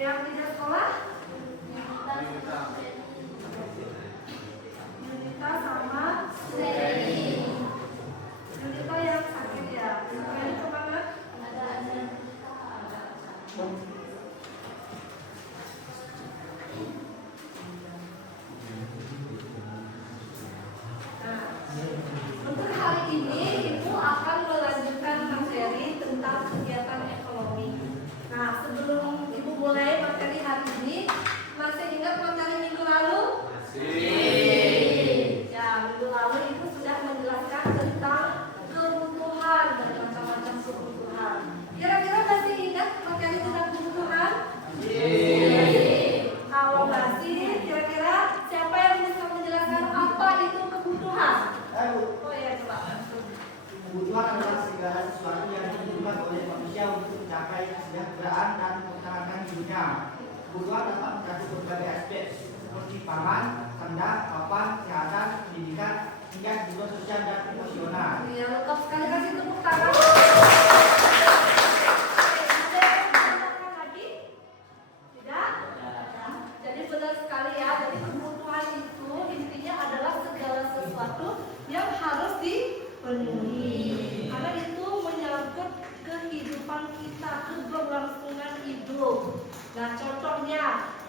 Yang tidak sekolah? Yunita sama Seri. Yunita yang sakit ya. Seri kemana? Untuk hari ini Ibu akan melanjutkan materi tentang kegiatan ekonomi. Nah, sebelum Ibu mulai materi hari ini, masih ingat materi minggu lalu? Masih. Ya, minggu lalu Ibu sudah menjelaskan tentang kebutuhan dan macam-macam kebutuhan. Kira-kira masih ingat materi tentang kebutuhan? Kalau masih, kira-kira siapa yang bisa menjelaskan apa itu kebutuhan? Oh ya, coba. Kebutuhan adalah segala sesuatu yang dibutuhkan oleh manusia untuk mencapai kesejahteraan dan mempertahankan hidupnya. Kebutuhan dapat mencakup berbagai aspek seperti pangan, sandang, papan, kesehatan, pendidikan, hingga kebutuhan sosial dan emosional. Ya, lengkap sekali, kasih tepuk tangan. Jadi benar sekali ya, jadi kebutuhan itu intinya adalah segala sesuatu yang harus dipenuhi. Karena itu menyangkut kehidupan kita, keberlangsungan hidup. Nah, contohnya,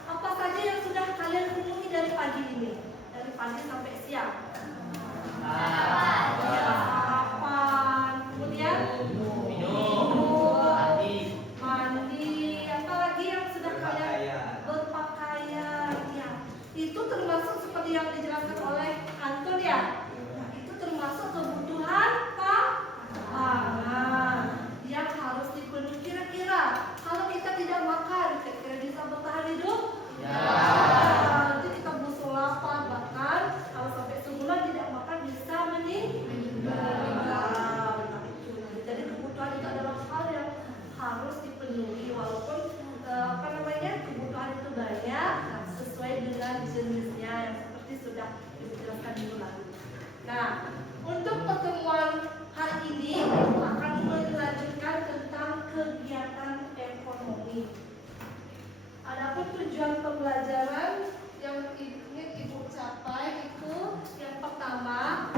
apa saja yang sudah kalian penuhi dari pagi ini? Dari pagi sampai siang. Sarapan, kemudian mandi, apalagi yang sudah kalian berpakaian, ya. Itu termasuk seperti yang dijelaskan oleh Anton ya. Nah, itu termasuk kebutuhan pangan yang harus dipenuhi. Kira-kira kalau kita tidak makan, kira-kira bisa bertahan hidup? Ya. Nanti kita busuk lapar, bahkan kalau sampai sebulan tidak makan bisa meninggal. Jadi kebutuhan itu adalah hal yang harus dipenuhi, walaupun kebutuhan itu banyak sesuai dengan jenisnya yang seperti sudah dijelaskan dulu lalu. Nah, untuk pertemuan hari ini Ibu akan melanjutkan tentang kegiatan ekonomi. Adapun tujuan pembelajaran yang ingin Ibu capai itu yang pertama,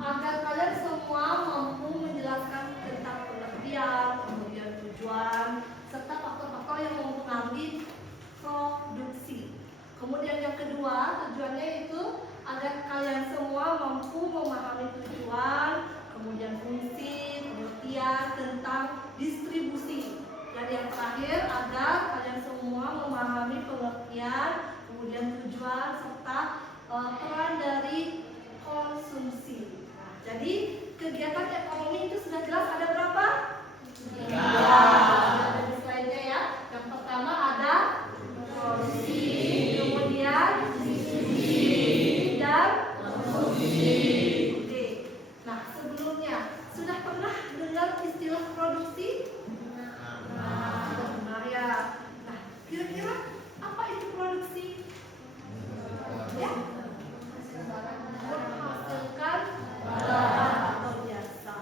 agar kalian semua mampu menjelaskan tentang pengertian, kemudian tujuan, serta faktor-faktor yang mempengaruhi produksi. Kemudian yang kedua, tujuannya itu agar kalian semua mampu memahami tujuan, kemudian fungsi, pengertian tentang distribusi. Dan yang terakhir, agar kalian semua memahami pengertian, kemudian tujuan, serta peran dari konsumsi. Nah, jadi kegiatan ekonomi itu sudah jelas ada berapa? Ya. Ada di slide-nya ya. Yang pertama ada produksi, kemudian distribusi dan konsumsi. Oke. Nah, sebelumnya sudah pernah dengar istilah produksi? Benar ya. Nah, kira-kira apa itu produksi? Ya. Menghasilkan barang atau jasa.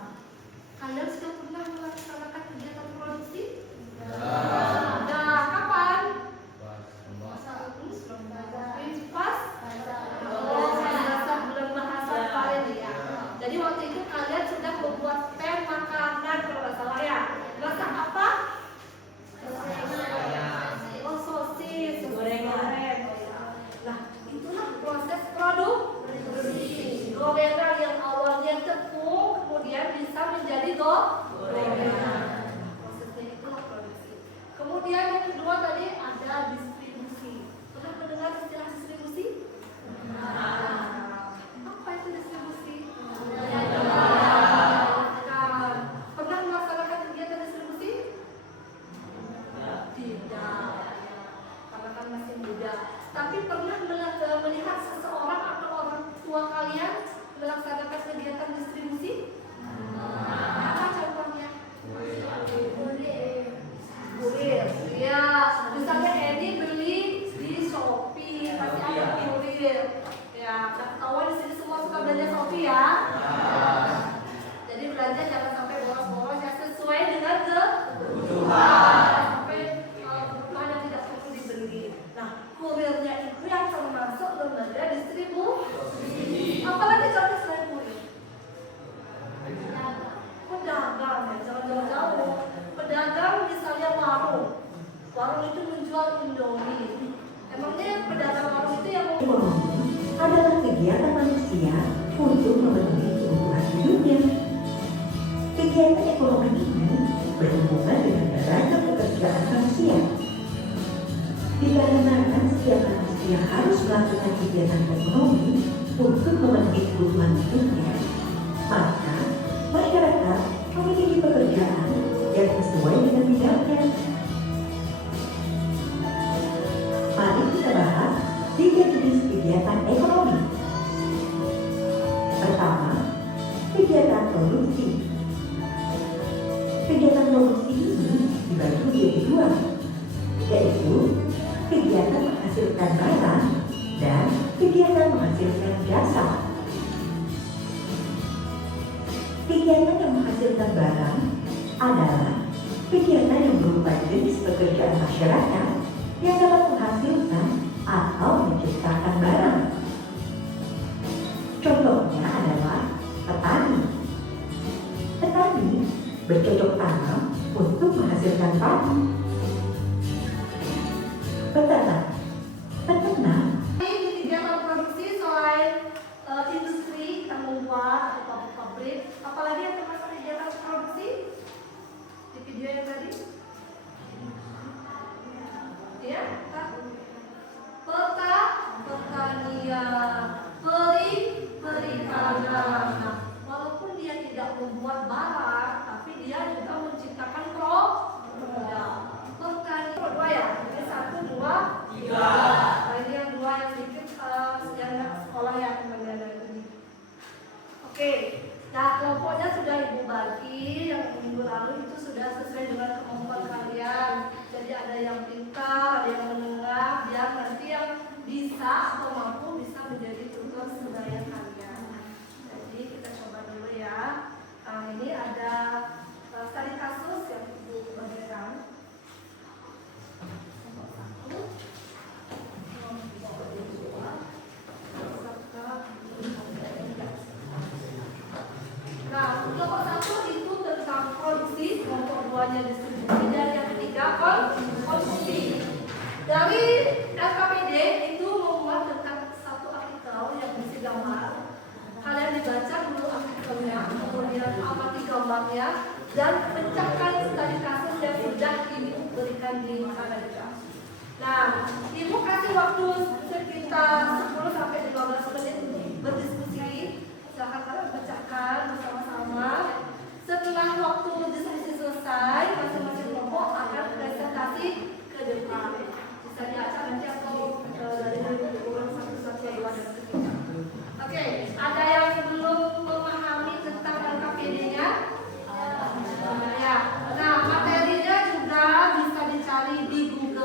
Kalian sudah pernah melaksanakan kegiatan produksi? Nah, kapan? Pas bulan bahasa kemarin ya. Jadi waktu itu kalian sudah membuat pen makanan kalau nggak salah ya. Masak apa? Oh, sosis, goreng-goreng. Nah, itulah proses produksi. Gorengan yang awalnya Ekonomi adalah kegiatan manusia untuk memenuhi kebutuhan hidupnya. Kegiatan ekonomi ini berhubungan dengan beragam pekerjaan manusia. Dikarenakan setiap manusia harus melakukan kegiatan ekonomi untuk memenuhi kebutuhan hidupnya, maka masyarakat memiliki pekerjaan yang sesuai dengan bidangnya. Mari kita bahas 3 jenis kegiatan ekonomi. Pertama, kegiatan produksi. Kegiatan produksi ini dibagi menjadi 2, yaitu kegiatan menghasilkan barang dan kegiatan menghasilkan jasa. Kegiatan yang menghasilkan barang adalah kegiatan yang berupa jenis pekerjaan masyarakat yang dapat menghasilkan atau menciptakan barang. Contohnya adalah petani. Petani bercocok tanam untuk menghasilkan padi. Peternak Di kegiatan produksi selain industri yang membuat atau pabrik, apalagi yang termasuk kegiatan produksi di video yang tadi? Ya, pertanian, perikanan. Nah, walaupun dia tidak membuat barang, tapi dia juga menciptakan produk. Pertanian dua ya, ini 1, 2, 3. Nah, ini yang 2 yang sedikit yang sekolah yang mengenai ini. Oke, nah kelompoknya sudah ibu bagi yang minggu lalu itu sudah sesuai dengan kemampuan kalian. Jadi ada yang pintar, ada yang menengah, biar nanti yang bisa atau mampu bisa menjadi tutor sebaya kalian. Jadi kita coba dulu ya. Nah, ini ada studi kasus yang ibu bagikan. Nah, kelompok 1 itu tentang produksi, kelompok 2-nya distribusi, dan yang ketiga konsumsi. Dari LKPD itu membuat tentang satu artikel yang berisi gambar. Kalian dibaca dulu artikelnya, kemudian amati gambarnya, dan pecahkan studi kasus yang sudah ibu berikan di sana. Nah, ibu kasih waktu sekitar 10-15 menit berdiskusi. Silahkan kalian pecahkan bersama-sama. Setelah waktu diskusi selesai, masing-masing kelompok akan presentasi ke depan. Bisa diacak nanti atau dari orang 1, 2, dan 3. Oke, ada yang belum memahami tentang LKPD-nya? Ya. Nah, materinya juga bisa dicari di Google.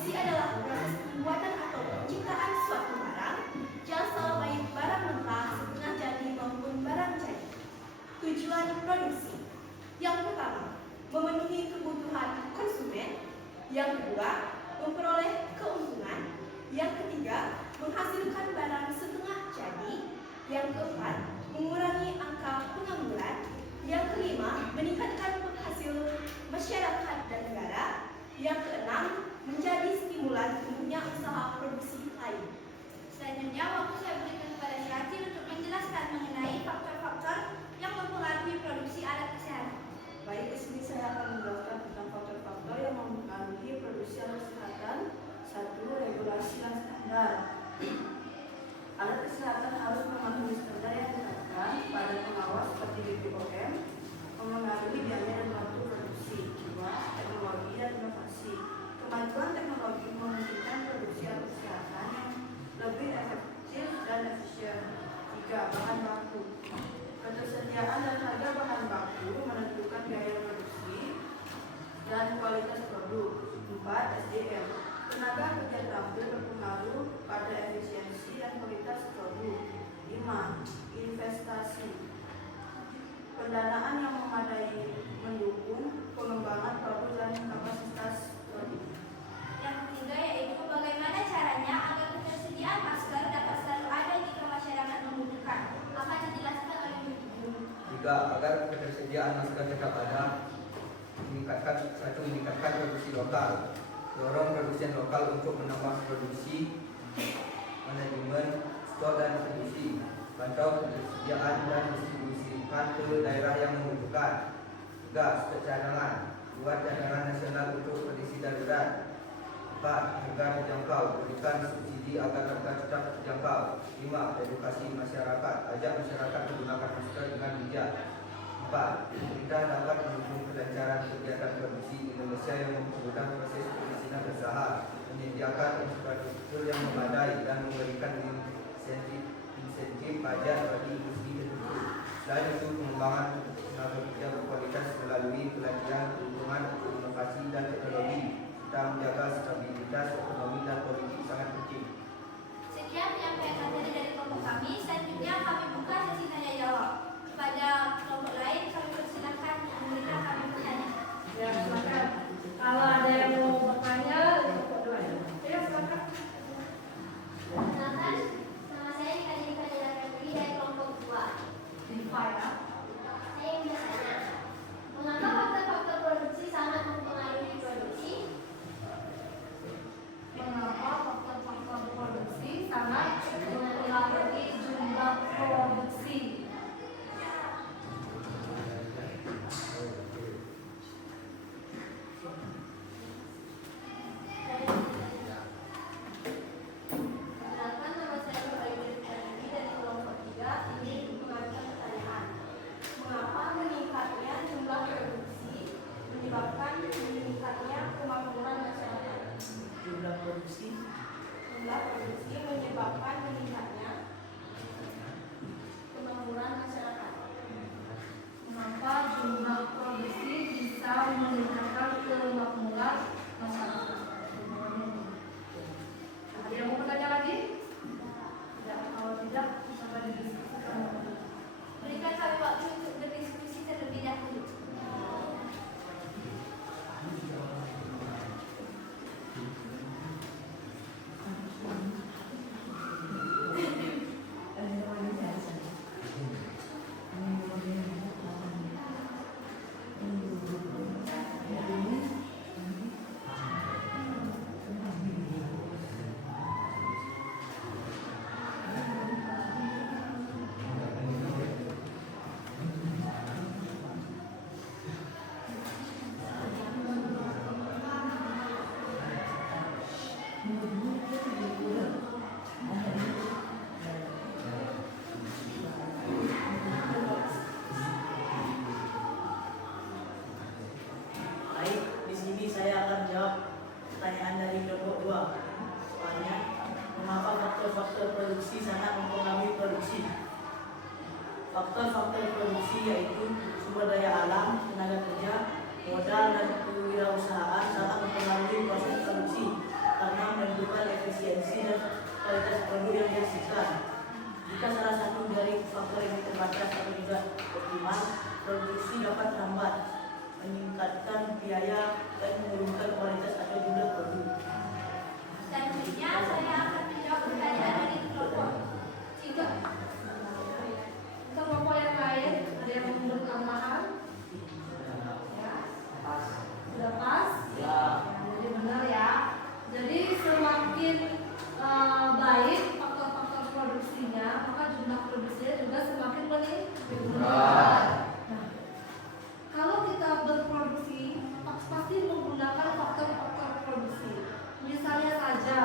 Produksi adalah proses pembuatan atau penciptaan suatu barang, jasa, baik barang mentah, setengah jadi maupun barang jadi. Tujuan produksi. Yang pertama, memenuhi kebutuhan konsumen. Yang kedua, memperoleh keuntungan. Yang ketiga, menghasilkan barang setengah jadi. Yang keempat, mengurangi angka pengangguran. Yang kelima, meningkatkan penghasil masyarakat dan negara. Yang keenam, menjadi stimulan tumbuhnya usaha produksi lain. Selanjutnya, waktu saya berikan kepada Syarti untuk menjelaskan mengenai faktor-faktor yang mempengaruhi produksi alat kesehatan. Baik, di sini saya akan menjelaskan tentang faktor-faktor yang mempengaruhi produksi alat kesehatan. 1. Regulasi dan standar. Alat kesehatan harus memenuhi standar yang ditetapkan pada pengawas seperti BPOM, memengaruhi biaya dan waktu produksi. 2. Teknologi dan inovasi. Kemajuan teknologi memungkinkan produksi alat kesehatan yang lebih efektif dan efisien. 3. Bahan baku. Ketersediaan dan harga bahan baku menentukan biaya produksi dan kualitas produk. 4. SDM. Tenaga kerja terampil berpengaruh pada efisiensi dan kualitas produk. 5. Investasi. Pendanaan yang memadai mendukung pengembangan produk dan kapasitas produk. Yang ketiga yaitu bagaimana caranya agar ketersediaan masker dapat selalu ada jika masyarakat membutuhkan. Akan dijelaskan oleh Bu Guru. 3. Agar ketersediaan masker tetap ada, meningkatkan produksi lokal. Dorong produsen lokal untuk menambah produksi, manajemen stok dan distribusi. Pantau ketersediaan dan distribusikan ke daerah yang membutuhkan. 3. Stok cadangan. Buat cadangan nasional untuk kondisi darurat. 4. Harga terjangkau. Berikan subsidi agar harga tetap terjangkau. 5. Edukasi masyarakat. Ajak masyarakat menggunakan masker dengan bijak. 4. Pemerintah dapat mendukung kelancaran kegiatan produksi Indonesia yang mempermudah proses perizinan usaha, menyediakan infrastruktur yang memadai dan memberikan insentif pajak bagi industri tertentu. Selain itu, pengembangan tenaga kerja berkualitas melalui pelatihan, keuntungan, inovasi dan teknologi serta menjaga stabilitas ekonomi dan politik sangat penting. Sekian penyampaian materi dari kelompok kami. Selanjutnya kami buka sesi tanya jawab. Kepada kelompok lain kami persilakan memberikan kami pertanyaan. Ya, silakan. Kalau ada yang mau bertanya, kelompok dua ya. Ya, silakan. Perkenalkan, nama saya Dika Jadapuri dari kelompok 2. Diva ya. Saya ingin bertanya, mengapa faktor-faktor produksi sangat mempengaruhi produksi? Mengapa faktor-faktor produksi sangat mempengaruhi jumlah produksi? Perkenalkan, nama saya Dika dari kelompok 3. Ini mengajukan pertanyaan. Mengapa meningkatnya jumlah produksi menyebabkan meningkatnya kemakmuran masyarakat? Jumlah produksi Menyebabkan meningkatnya kemakmuran masyarakat. Mengapa jumlah produksi bisa meningkatkan kemakmuran masyarakat? Ada yang mau bertanya lagi? Tidak, kalau tidak, sampai didiskusikan. Berikan kami waktu untuk berdiskusi terlebih dahulu. Baik, di sini saya akan jawab pertanyaan dari kelompok 2. Soalnya, mengapa faktor-faktor produksi sangat mempengaruhi produksi? Faktor-faktor produksi yaitu sumber daya alam, tenaga kerja, modal dan kewirausahaan sangat mempengaruhi proses produksi. efisiensi dan kualitas produk yang dihasilkan. Jika salah satu dari faktor ini terbatas atau tidak optimal, produksi dapat lambat, meningkatkan biaya dan menurunkan kualitas atau jumlah produk. Selanjutnya saya akan menjawab pertanyaan dari kelompok 3. Kelompok yang lain ada yang menurut tambahan? Ya, sudah pas? Ya, jadi benar ya. Jadi semakin baik faktor-faktor produksinya, maka jumlah produksinya juga semakin meningkat. Nah, kalau kita berproduksi pasti menggunakan faktor-faktor produksi. Misalnya saja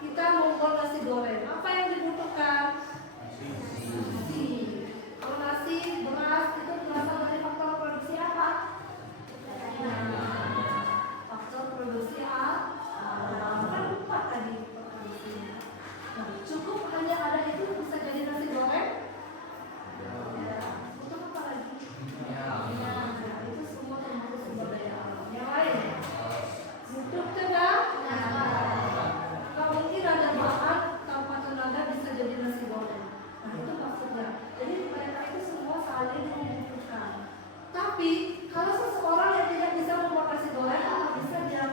kita membuat nasi goreng, apa yang dibutuhkan? Nasi. Kalau nasi, beras itu berasal dari faktor produksi apa? Nah, faktor produksi kan 4 tadi produksi. Nah, cukup hanya ada itu bisa jadi nasi goreng? Ya, butuh apa lagi? Ya, itu semua termasuk sumber daya alam. Yang lain? Butuh tenaga. Kalau mungkin ada bahan tanpa tenaga bisa jadi nasi goreng. Nah, itu maksudnya. Jadi mereka itu semua saling membutuhkan. Tapi kalau seseorang yang tidak bisa membuat nasi goreng, apa bisa dia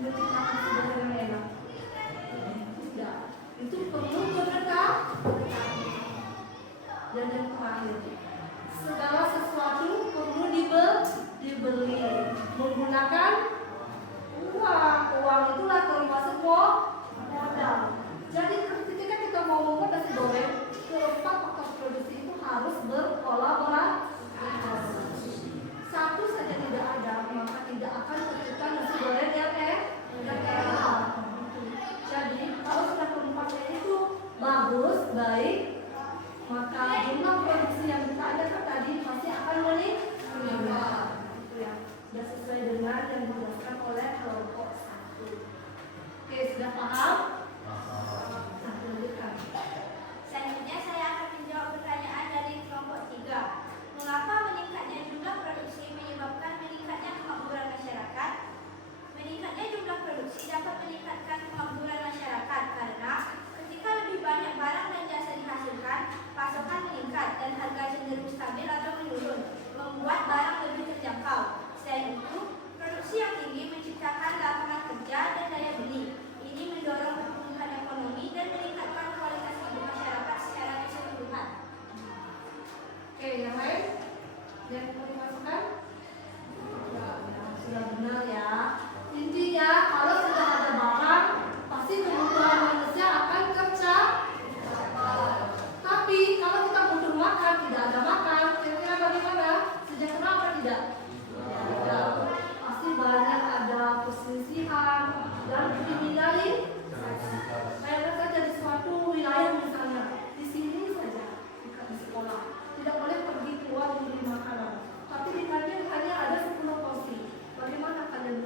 menciptakan nasi goreng yang enak? Tidak. Itu perlu tenaga. Dan yang terakhir, segala sesuatu perlu dibeli menggunakan uang. Uang itulah termasuk modal. Jadi ketika kita mau membuat nasi goreng, keempat faktor produksi itu harus berkolaborasi. Satu saja tidak ada, maka tidak akan tercipta nasi goreng yang enak. Jadi kalau sudah keempatnya itu bagus, baik, maka jumlah produksi yang kita adakan tadi pasti akan meningkat. Itu ya, sudah sesuai dengan yang dijelaskan oleh kelompok 1. Oke, sudah paham? Nah, lanjutkan. Selanjutnya saya akan menjawab pertanyaan dari kelompok 3. Mengapa meningkatnya jumlah produksi menyebabkan meningkatnya kemakmuran masyarakat? Meningkatnya jumlah produksi dapat meningkatkan kemakmuran masyarakat karena ketika lebih banyak barang dan jasa dihasilkan, pasokan meningkat dan harga cenderung stabil atau menurun, membuat barang lebih terjangkau. Selain itu, produksi yang tinggi menciptakan lapangan kerja dan daya beli. Ini mendorong pertumbuhan ekonomi dan meningkatkan kualitas hidup masyarakat secara keseluruhan. Oke, yang lain? Yang mau dimasukkan? Ya, sudah benar ya. Intinya, kalau sudah ada barang, pasti kebutuhan manusia akan tercapai. Tapi kalau kita butuh makan, tidak ada makan, kira-kira bagaimana? Sejahtera apa tidak? Tidak. Pasti banyak ada perselisihan dan kriminalisasi. Bayangkan saja di suatu wilayah misalnya, di sini saja, dekat di sekolah, tidak boleh pergi keluar membeli makanan. Tapi di kantin hanya ada 10 porsi. Bagaimana kalian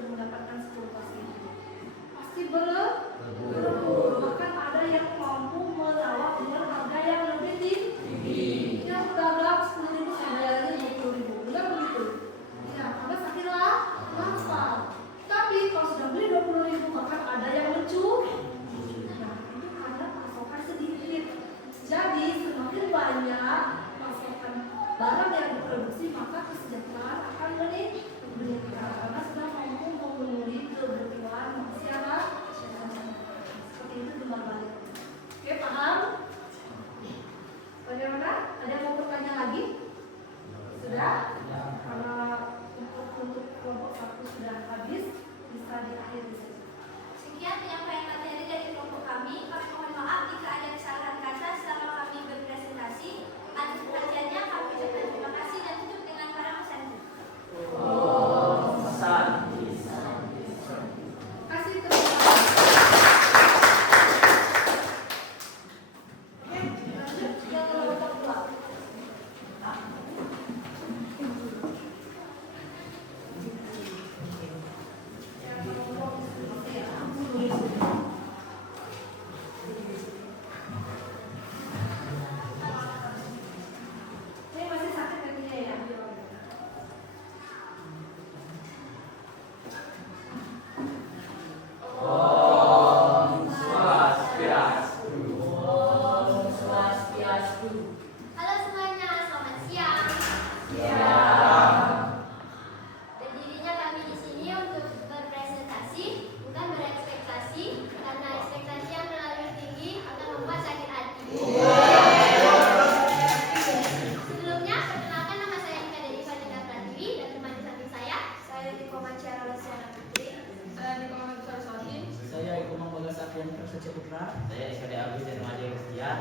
Saja Putra. Saya SKD Agus dan Madia Sekian.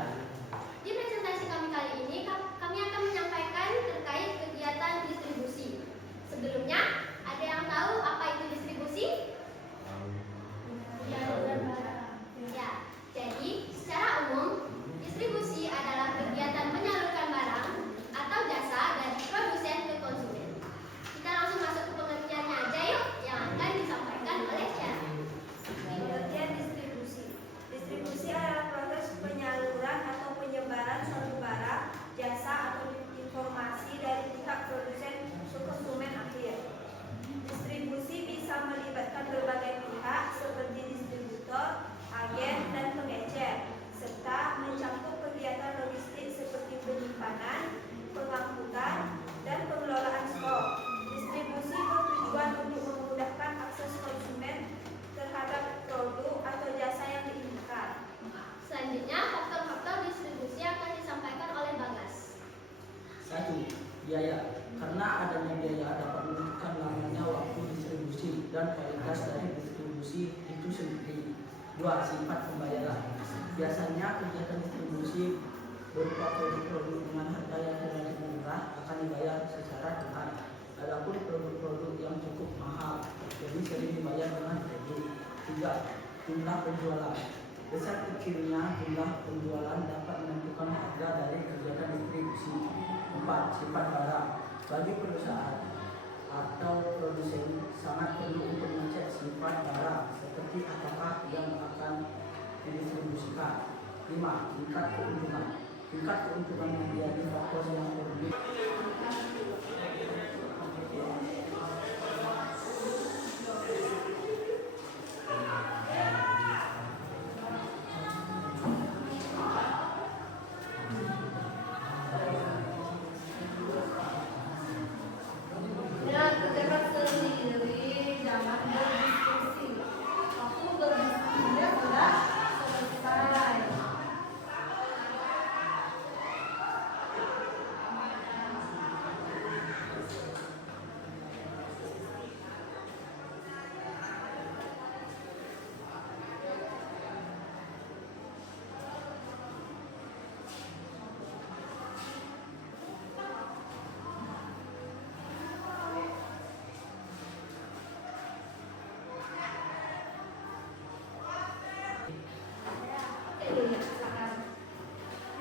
Di presentasi kami kali ini, kami akan menyampaikan terkait kegiatan distribusi. Sebelumnya, ada yang tahu apa itu distribusi? Ya, jadi secara umum, distribusi adalah kegiatan menyalurkan barang atau jasa dari produsen ke konsumen. Kita langsung masuk ke pengertiannya aja yuk, yang akan disampaikan oleh Syara. Pengertian distribusi. Distribusi adalah proses penyaluran atau penyebaran suatu barang, jasa atau informasi dari pihak produsen ke konsumen akhir. Distribusi bisa melibatkan berbagai pihak seperti distributor, agen, dan pengecer, serta mencakup kegiatan logistik seperti penyimpanan, pengangkutan, dan pengelolaan stok. Distribusi bertujuan untuk memudahkan akses konsumen terhadap produk atau jasa yang diinginkan. Selanjutnya, faktor-faktor distribusi akan disampaikan oleh Bagas. 1. Biaya. Karena adanya biaya dapat menentukan lamanya waktu distribusi dan kualitas dari distribusi itu sendiri. 2. Sifat pembayaran. Biasanya kegiatan distribusi berupa produk-produk dengan harga yang relatif murah akan dibayar secara tunai. Adapun produk-produk yang cukup mahal, jadi sering dibayar dengan kredit. 3. Jumlah penjualan. Besar kecilnya jumlah penjualan dapat menentukan harga dari kegiatan distribusi. 4. Sifat barang. Bagi perusahaan atau produsen sangat perlu untuk mengecek sifat barang seperti apakah yang akan didistribusikan. 5. Tingkat keuntungan. Tingkat keuntungan menjadi faktor yang penting. Dengan kegiatan sendiri jangan berdiskusi. Waktu berdiskusinya sudah selesai.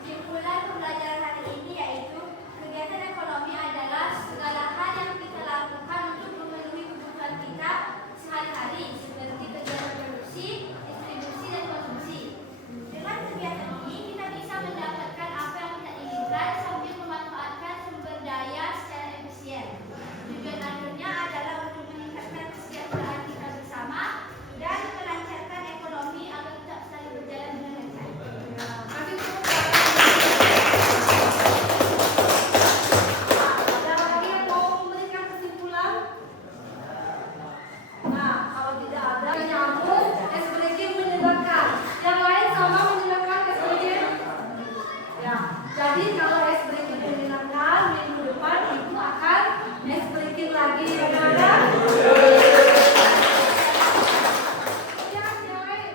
Kesimpulan pembelajaran hari ini yaitu kegiatan ekonomi adalah segala hal yang kita lakukan untuk memenuhi kebutuhan kita sehari-hari seperti kegiatan produksi, distribusi, dan konsumsi. Dengan kegiatan ini kita bisa mendapatkan apa yang kita inginkan sambil memanfaatkan sumber daya secara efisien. Tujuan akhirnya adalah untuk meningkatkan kesejahteraan kita bersama dan melancarkan ekonomi agar tetap selalu berjalan dengan lancar. Masih cukup. Ada lagi yang mau memberikan kesimpulan? Nah, kalau tidak ada yang nyambung, es breaking menyenangkan. Yang lain sama menyenangkan es breaking? Ya, jadi kalau es breaking menyenangkan, minggu depan ibu akan es breaking lagi. Bagaimana? Ya, yang lain.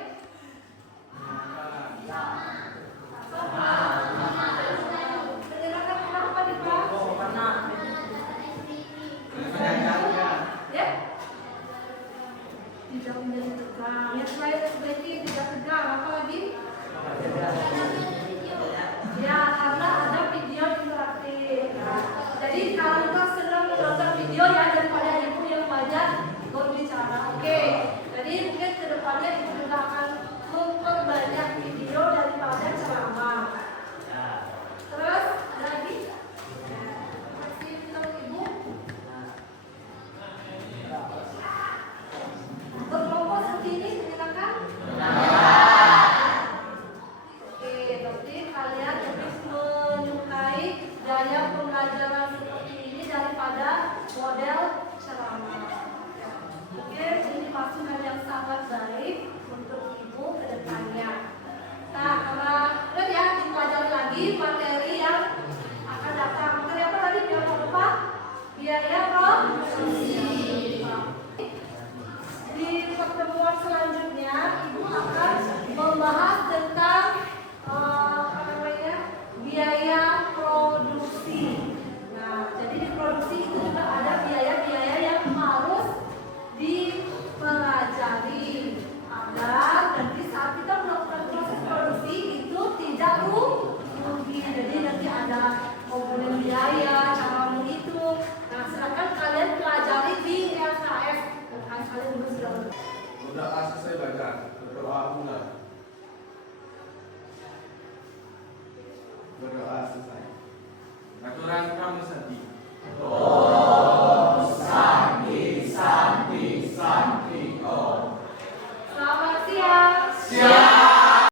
Menyenangkan kenapa nih Pak? Ya? Tidak menjadi tegang. Yang lain seperti tidak tegang. Apa lagi? Ya, karena ada video interaktif. Jadi kalau kita senang menonton video ya daripada ibu yang banyak berbicara. Oke. Jadi mungkin kedepannya ibu juga akan memperbanyak video daripada ceramah. Terus ada lagi? Masih bilang ibu? Berkelompok seperti ini menyenangkan? Oke, berarti kalian lebih menyukai gaya pembelajaran seperti ini komponen biaya, cara menghitung. Nah, silakan kalian pelajari di LKS. LKS kalian dulu sudah. Berdoa selesai baca, berdoa mulai. Berdoa selesai. Aturan pramuka